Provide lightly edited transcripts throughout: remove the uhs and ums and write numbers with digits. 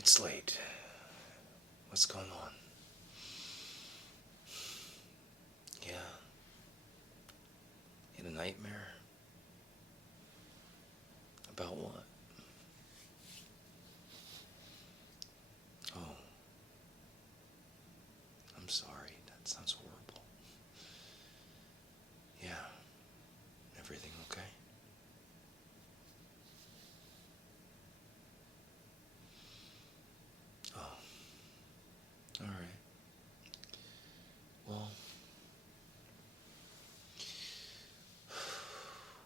It's late. What's going on? Yeah. In a nightmare? About what? Oh, I'm sorry. That sounds horrible. Yeah. Everything okay? Oh, alright. Well,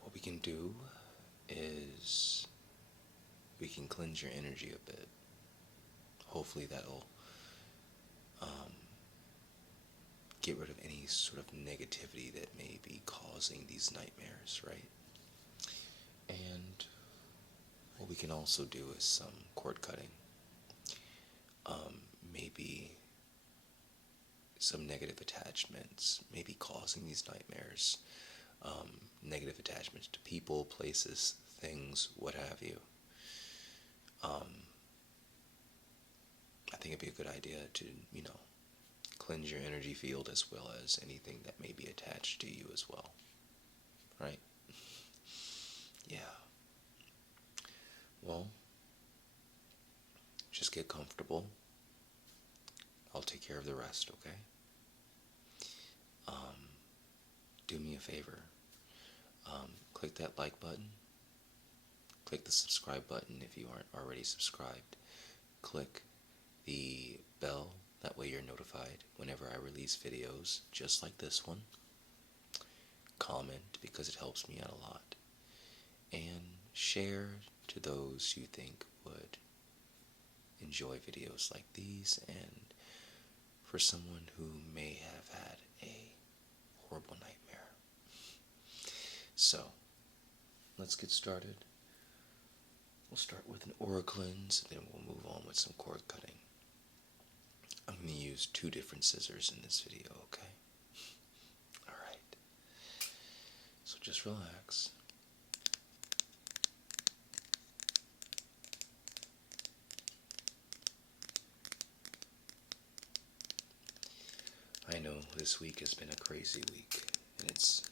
what we can do is we can cleanse your energy a bit. Hopefully that'll um, get rid of any sort of negativity that may be causing these nightmares, right? And what we can also do is some cord cutting. Maybe some negative attachments, maybe causing these nightmares. Negative attachments to people, places, things, what have you. Um, I think it'd be a good idea to, cleanse your energy field as well as anything that may be attached to you as well. Right? Yeah. Well, just get comfortable. I'll take care of the rest, okay? Do me a favor. Click that like button. Click the subscribe button if you aren't already subscribed. Click the bell. That way you're notified whenever I release videos just like this one. Comment because it helps me out a lot. And share to those you think would enjoy videos like these, and for someone who may have had a horrible nightmare. So, let's get started. We'll start with an aura cleanse, then we'll move on with some cord cutting. I'm going to use 2 different scissors in this video, okay? Alright. So just relax. I know this week has been a crazy week, and it's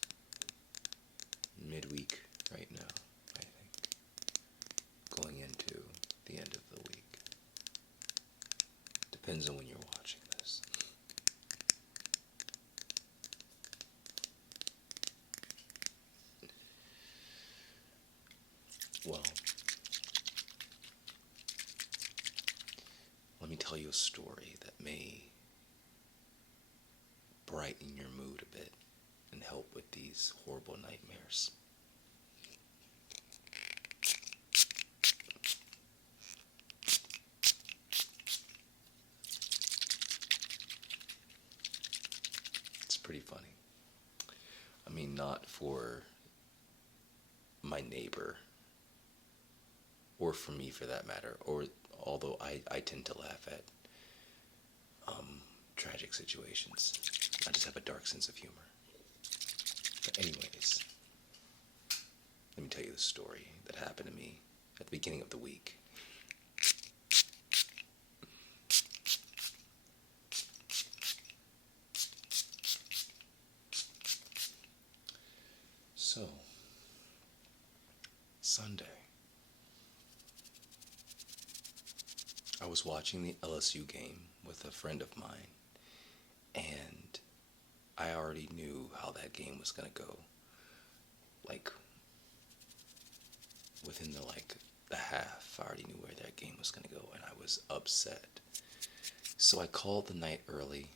midweek right now, I think, going into the end of the week. Depends on when you're watching this. Well, let me tell you a story that may brighten your mood a bit and help with these horrible nightmares. It's pretty funny. I mean, not for my neighbor, or for me for that matter, or although I tend to laugh at tragic situations. I just have a dark sense of humor. But anyways, let me tell you the story that happened to me at the beginning of the week. So, Sunday, I was watching the LSU game with a friend of mine, and I already knew how that game was going to go. Like, within the half, I already knew where that game was going to go, and I was upset. So I called the night early,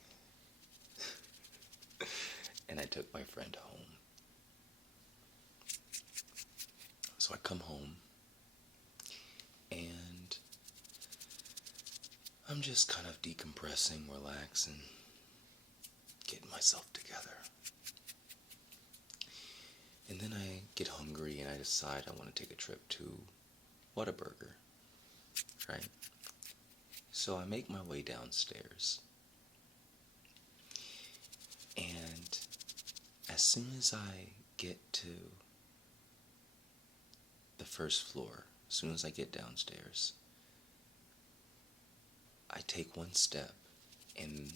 and I took my friend home. So I come home, and I'm just kind of decompressing, relaxing, getting myself together. And then I get hungry and I decide I want to take a trip to Whataburger, right? So I make my way downstairs. And as soon as I get to the first floor, as soon as I get downstairs, I take one step and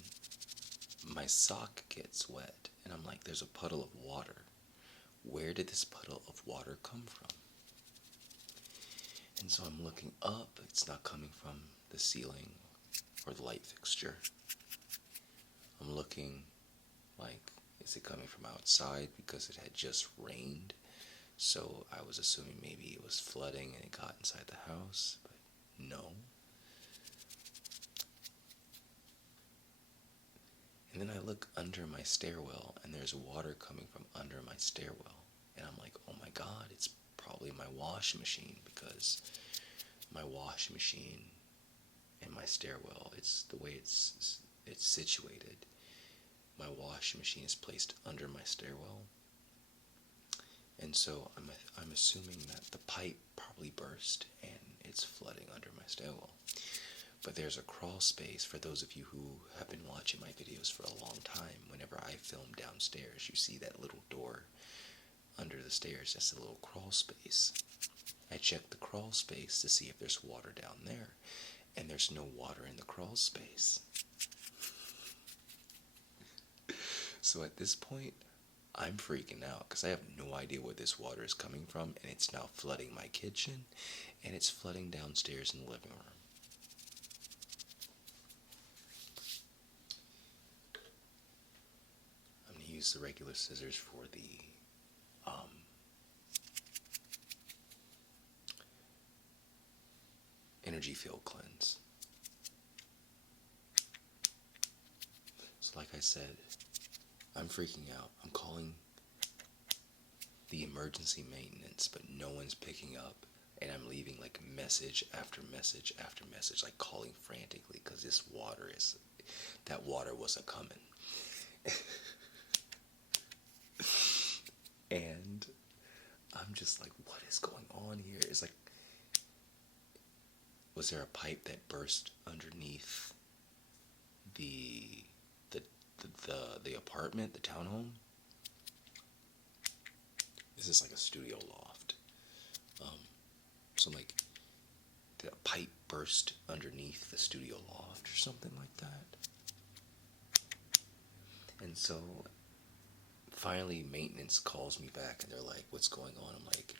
my sock gets wet, and I'm like, there's a puddle of water. Where did this puddle of water come from? And so I'm looking up, it's not coming from the ceiling or the light fixture. I'm looking like, is it coming from outside because it had just rained? So I was assuming maybe it was flooding and it got inside the house, but no. And then I look under my stairwell and there's water coming from under my stairwell. And I'm like, oh my God, it's probably my washing machine, because my washing machine and my stairwell, it's the way it's situated. My washing machine is placed under my stairwell. And so I'm assuming that the pipe probably burst and it's flooding under my stairwell. But there's a crawl space. For those of you who have been watching my videos for a long time, whenever I film downstairs, you see that little door under the stairs. That's a little crawl space. I check the crawl space to see if there's water down there, and there's no water in the crawl space. So at this point, I'm freaking out because I have no idea where this water is coming from, and it's now flooding my kitchen, and it's flooding downstairs in the living room. I'm going to use the regular scissors for the energy field cleanse. So like I said, I'm freaking out. I'm calling the emergency maintenance, but no one's picking up. And I'm leaving like message after message after message, like calling frantically, because that water wasn't coming. And I'm just like, what is going on here? It's like, was there a pipe that burst underneath the apartment, the townhome? This is like a studio loft. So like the pipe burst underneath the studio loft or something like that. And so finally maintenance calls me back and they're like, what's going on? I'm like,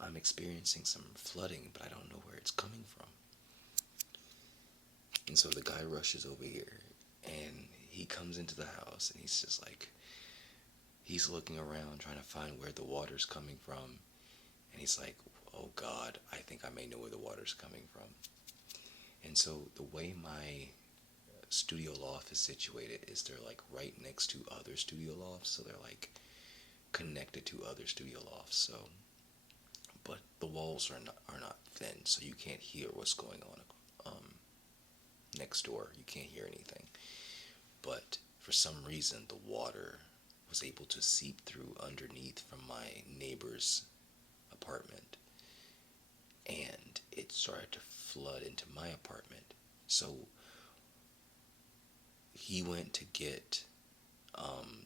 I'm experiencing some flooding, but I don't know where it's coming from. And so the guy rushes over here and he comes into the house and he's just like, he's looking around trying to find where the water's coming from. And he's like, oh God, I think I may know where the water's coming from. And so the way my studio loft is situated is they're like right next to other studio lofts. So they're like connected to other studio lofts. So, but the walls are not thin, so you can't hear what's going on next door. You can't hear anything. But for some reason, the water was able to seep through underneath from my neighbor's apartment, and it started to flood into my apartment. So he went to get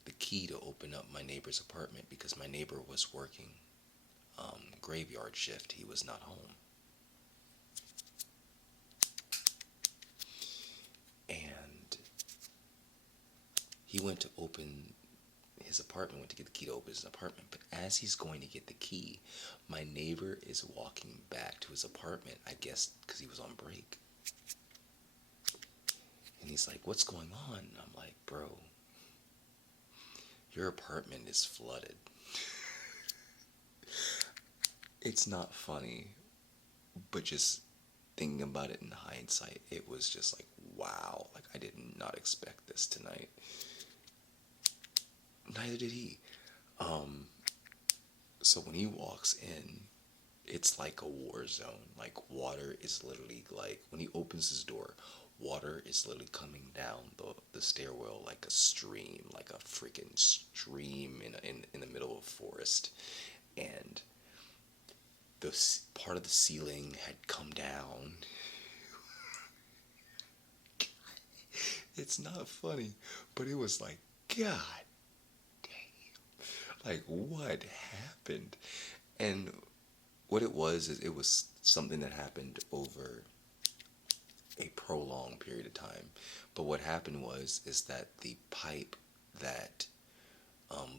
the key to open up my neighbor's apartment, because my neighbor was working graveyard shift. He was not home. And he went to open his apartment, went to get the key to open his apartment. But as he's going to get the key, my neighbor is walking back to his apartment, I guess because he was on break. And he's like, what's going on? And I'm like, bro, your apartment is flooded. It's not funny, but just thinking about it in hindsight, it was just like, wow, like I did not expect this tonight. Neither did he. So when he walks in, it's like a war zone. Like water is literally like, when he opens his door, water is literally coming down the stairwell like a stream, like a freaking stream in the middle of a forest. And the part of the ceiling had come down. It's not funny, but it was like, God damn. Like, what happened? And what it was is it was something that happened over a prolonged period of time. But what happened was is that the pipe that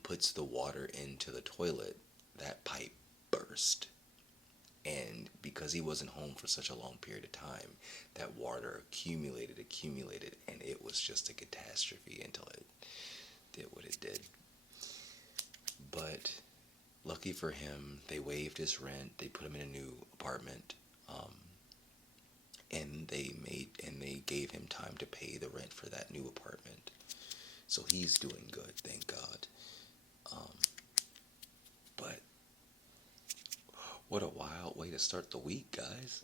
puts the water into the toilet, that pipe burst. And because he wasn't home for such a long period of time, that water accumulated, and it was just a catastrophe until it did what it did. But lucky for him, they waived his rent. They put him in a new apartment, and they gave him time to pay the rent for that new apartment. So he's doing good, thank God. But what a wild way to start the week, guys.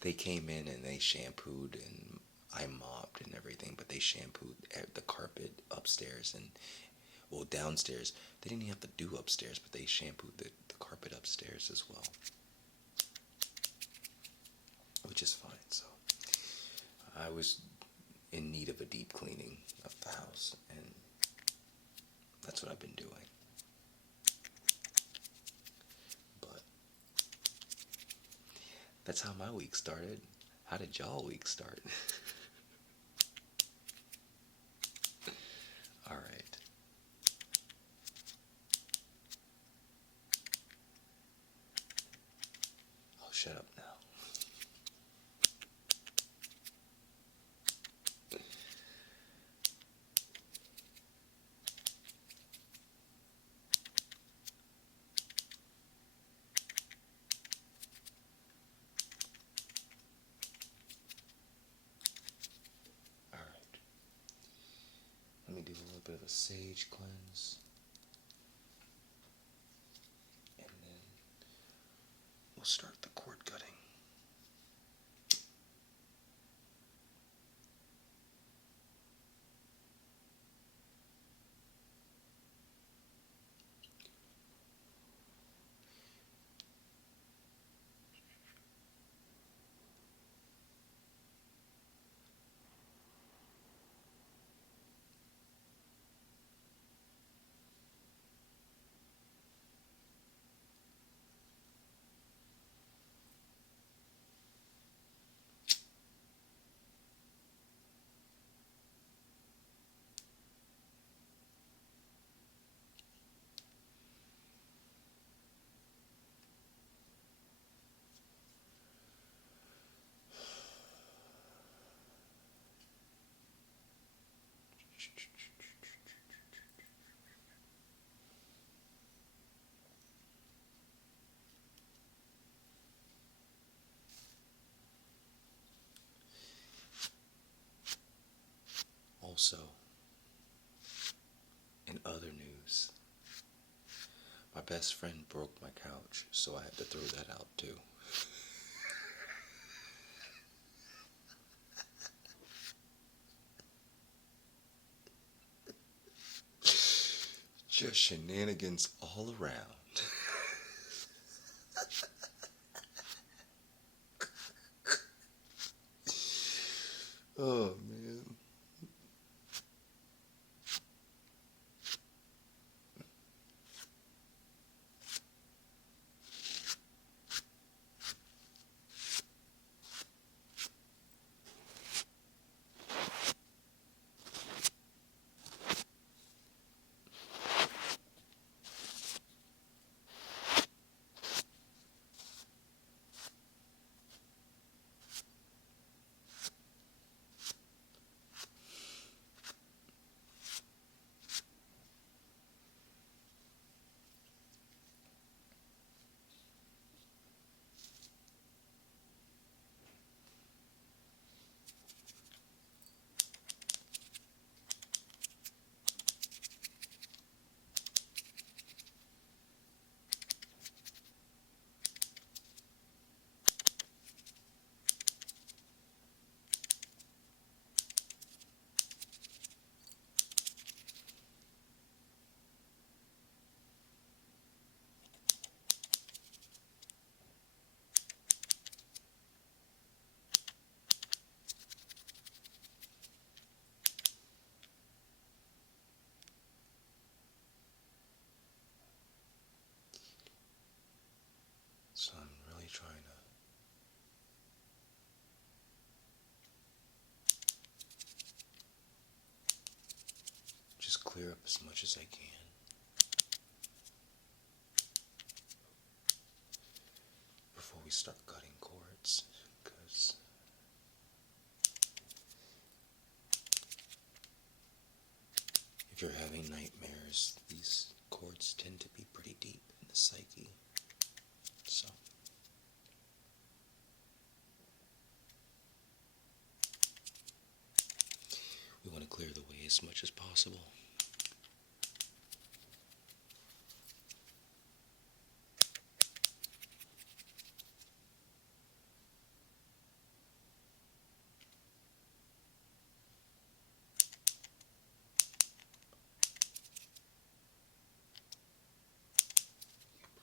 They came in and they shampooed, and I mopped and everything, but they shampooed the carpet upstairs and, well, downstairs. They didn't even have to do upstairs, but they shampooed the carpet upstairs as well, which is fine. So I was in need of a deep cleaning of the house, and that's what I've been doing. But that's how my week started. How did y'all week start? All right. I'll shut up now. All right. Let me do a little bit of a sage cleanse, and then we'll start the cord cutting. Also, in other news, my best friend broke my couch, so I had to throw that out too. Just shenanigans all around. Oh, man. So I'm really trying to clear up as much as I can. Before we start cutting cords, because if you're having nightmares, these cords tend to be pretty deep in the psyche. So we want to clear the way as much as possible.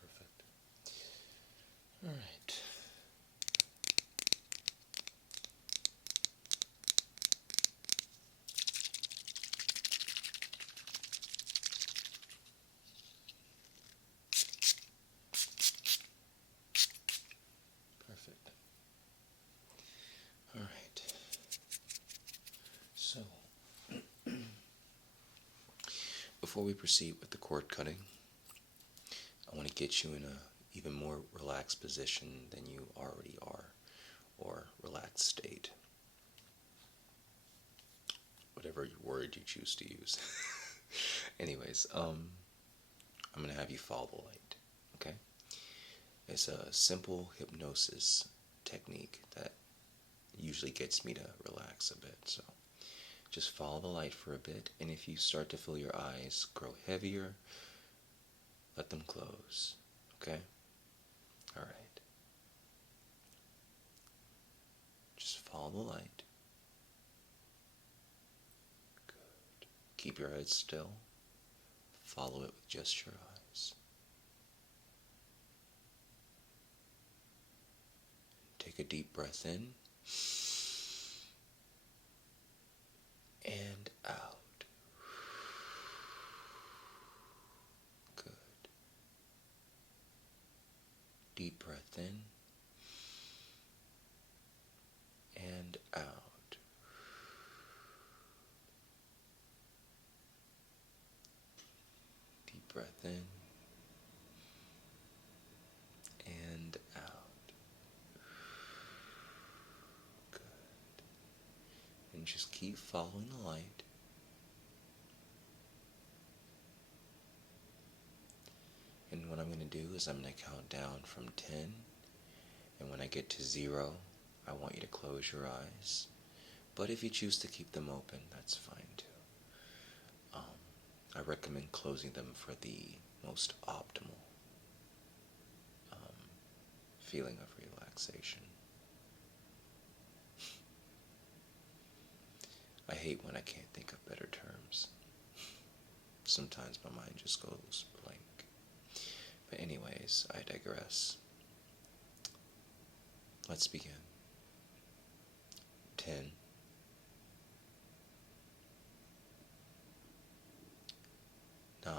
Perfect. All right. Perfect. All right. So, before we proceed with the cord cutting, I want to get you in a even more relaxed position than you already are, or relaxed state. Whatever word you choose to use. Anyways, I'm going to have you follow the light, okay? It's a simple hypnosis technique that usually gets me to relax a bit, so just follow the light for a bit, and if you start to feel your eyes grow heavier, let them close, okay? Alright. Just follow the light. Good. Keep your head still. Follow it with just your eyes. Take a deep breath in and out. Good. Deep breath in and out. Deep breath in and out. Good. And just keep following the light. And what I'm going to do is I'm going to count down from 10. And when I get to 0, I want you to close your eyes. But if you choose to keep them open, that's fine too. I recommend closing them for the most optimal feeling of relaxation. I hate when I can't think of better terms. Sometimes my mind just goes blank. But anyways, I digress. Let's begin. 10. 9.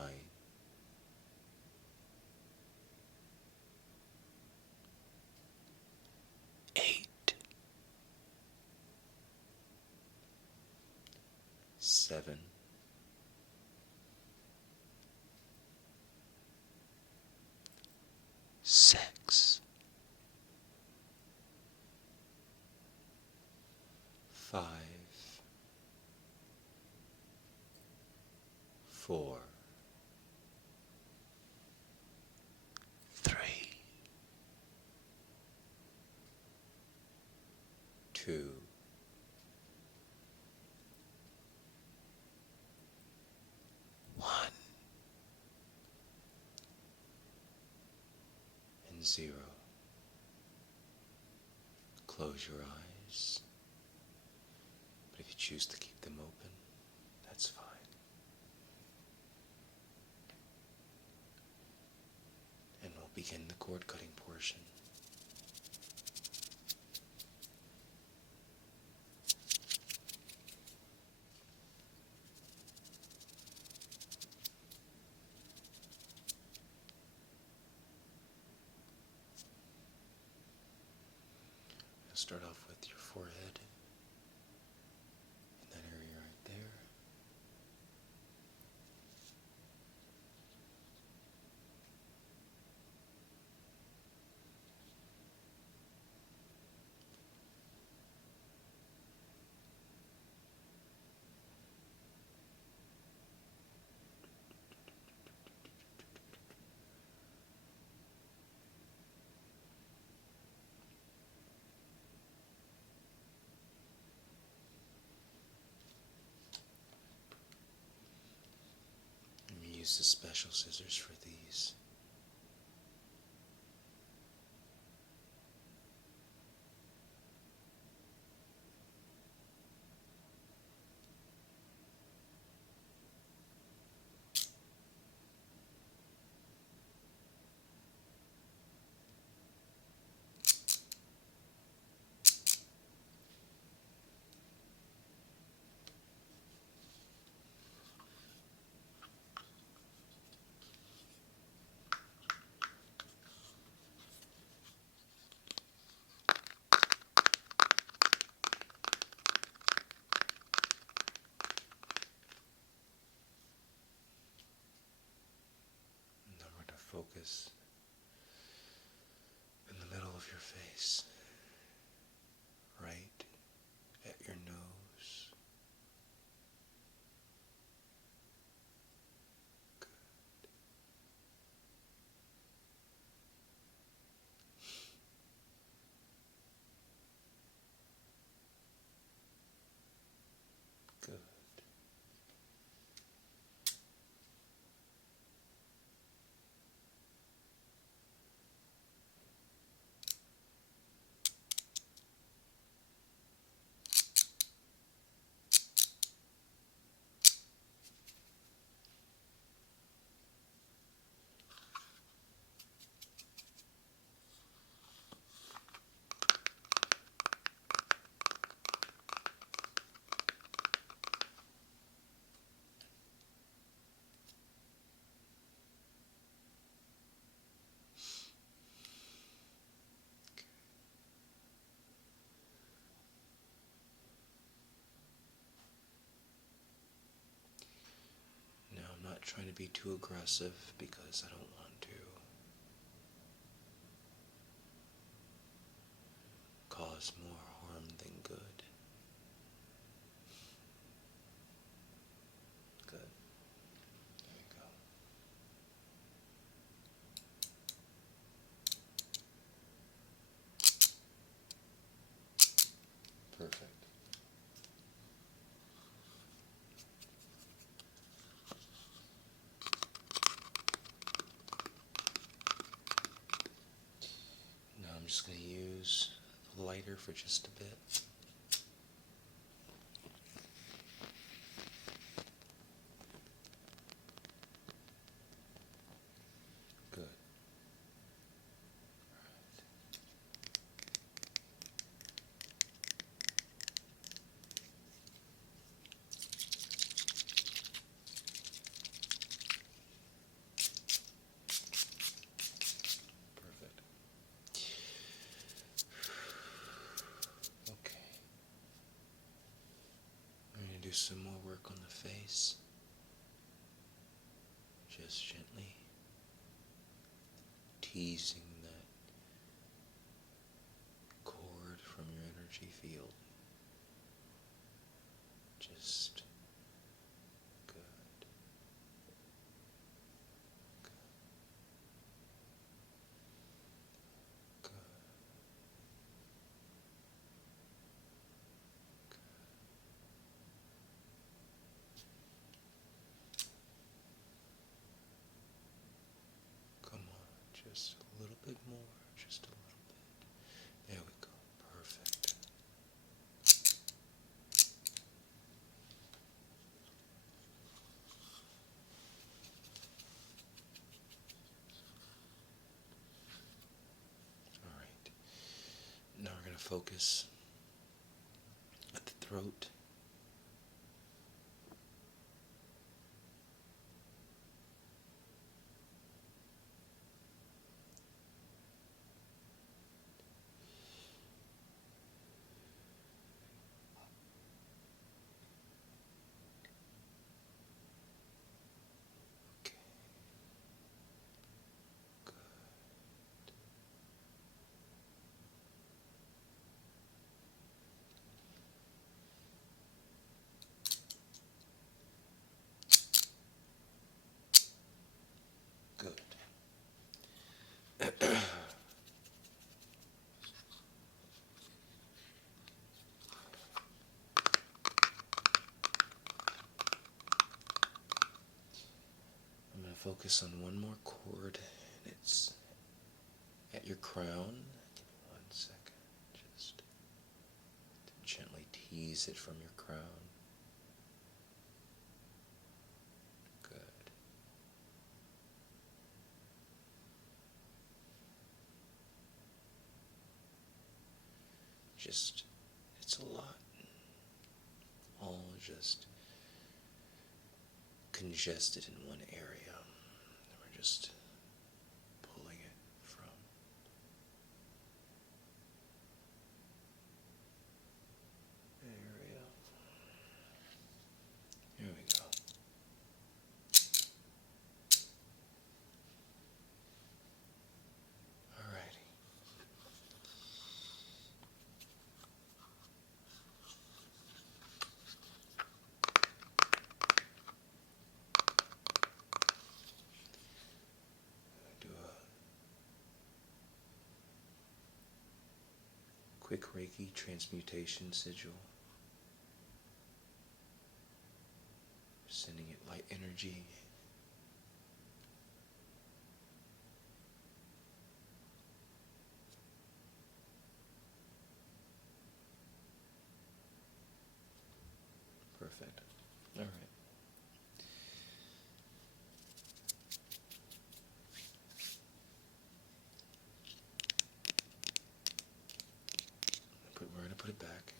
8. 7. 6. 5. 4. 3. 2. 1. And 0. Close your eyes. But if you choose to keep them open, that's fine. And we'll begin the cord cutting portion. Start off with your forehead, in that area right there. use the special scissors for these. Now we're going to focus in the middle of your face, right at your nose. Good. Good. Now I'm not trying to be too aggressive because I don't want to cause more harm than good. Good. There you go. Perfect. Now I'm just going to use a lighter for just a bit. Good. Perfect. Okay. I'm going to do some more work on the face. Just gently teasing that cord from your energy field. Just good. Good. Good. Come on, just a little bit more, just a little bit. There we go, perfect. All right, now we're going to focus at the throat. Okay, good. focus on one more chord, and it's at your crown. Give me 1 second. Just gently tease it from your crown. Good. Just, it's a lot. All just congested in one area. And we're just pulling it from. Area. Here we go. Alrighty. Do a quick Reiki transmutation sigil. Sending it light energy. Perfect. All right. We're going to put it back.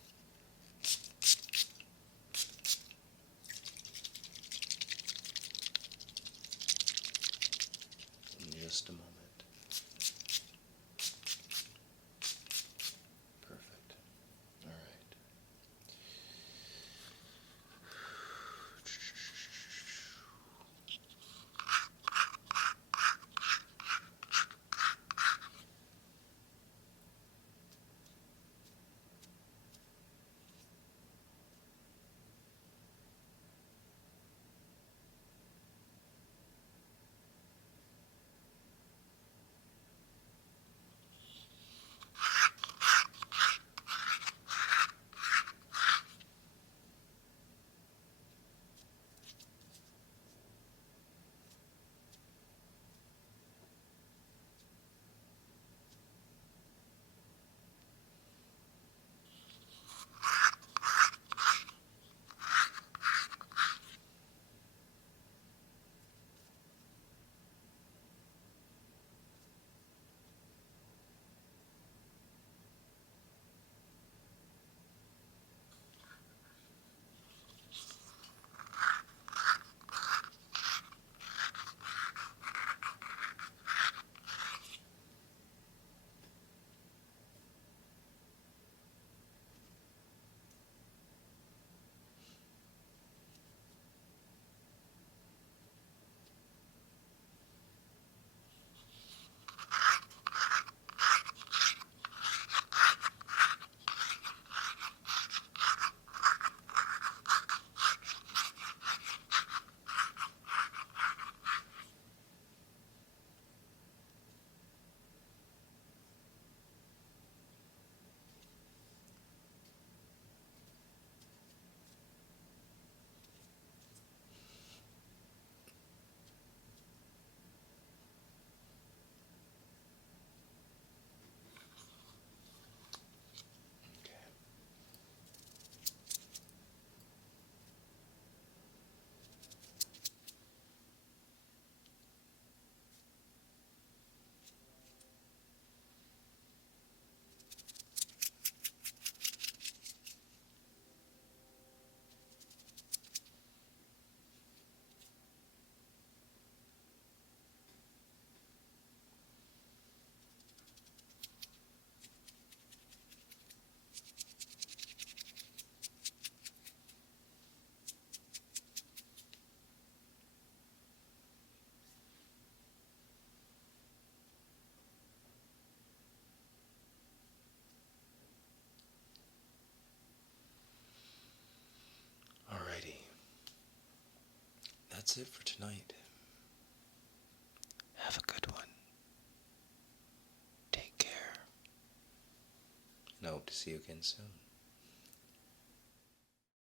In just a moment. Perfect. All right. Alrighty. That's it for tonight. Have a good one. Take care. And I hope to see you again soon.